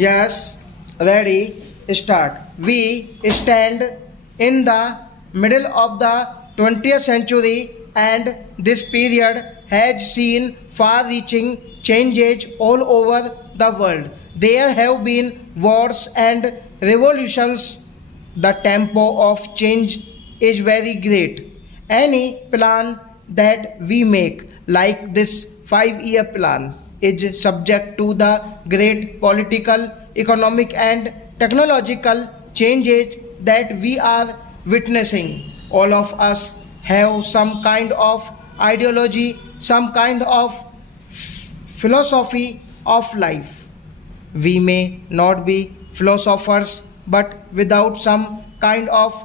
Yes, ready, start. We stand in the middle of the 20th century, and this period has seen far reaching changes all over the world. There have been wars and revolutions. The tempo of change is very great. Any plan that we make, like this 5 year plan, is subject to the great political, economic, and technological changes that we are witnessing. All of us have some kind of ideology, some kind of philosophy of life. We may not be philosophers, but without some kind of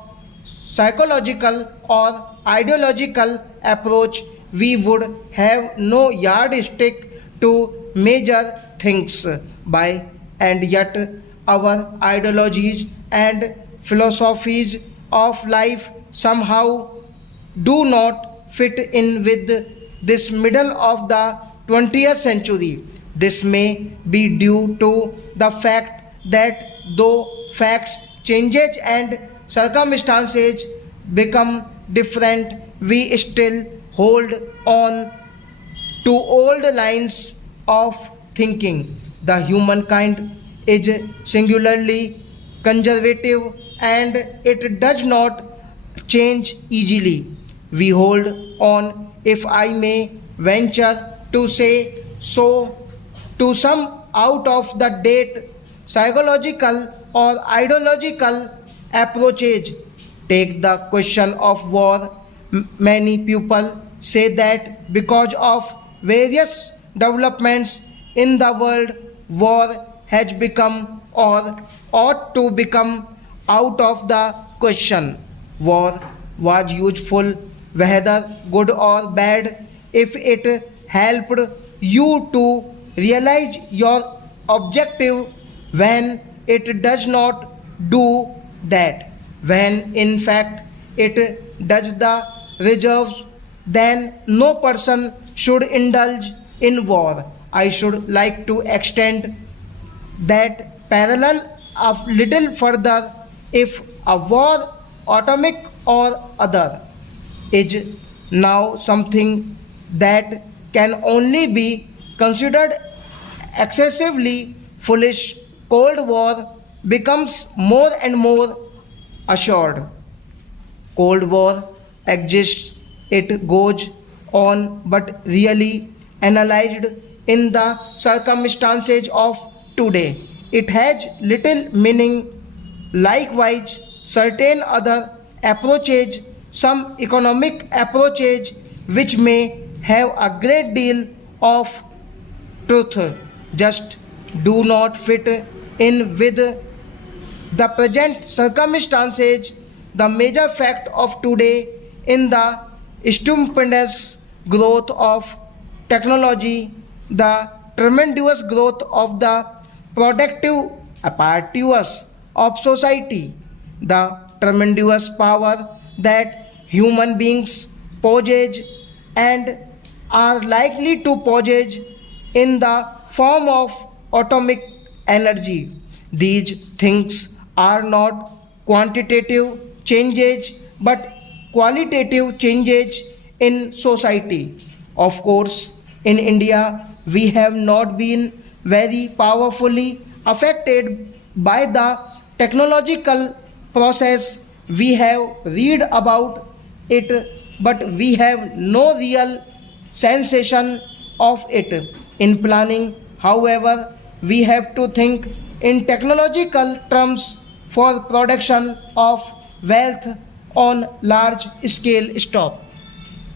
psychological or ideological approach, we would have no yardstick to measure things by, and yet our ideologies and philosophies of life somehow do not fit in with this middle of the 20th century. This may be due to the fact that though facts changes and circumstances become different, we still hold on to old lines of thinking. The humankind is singularly conservative and it does not change easily. We hold on, if I may venture to say so, to some out of the date psychological or ideological approaches. Take the question of war. Many people say that because of various developments in the world, war has become or ought to become out of the question. War was useful, whether good or bad, if it helped you to realize your objective. When it does not do that, when in fact it does the reserves, then no person should indulge in war. I should like to extend that parallel a little further. If a war, atomic or other, is now something that can only be considered excessively foolish, Cold War becomes more and more assured. Cold War exists, it goes on, but really analyzed in the circumstances of today, it has little meaning. Likewise, certain other approaches, some economic approaches, which may have a great deal of truth, just do not fit in with the present circumstances. The major fact of today in the stupendous growth of technology, the tremendous growth of the productive apparatus of society, the tremendous power that human beings possess and are likely to possess in the form of atomic energy. These things are not quantitative changes but qualitative changes in society. Of course, in India, we have not been very powerfully affected by the technological process. We have read about it, but we have no real sensation of it. In planning, however, we have to think in technological terms for production of wealth on large scale. Stop.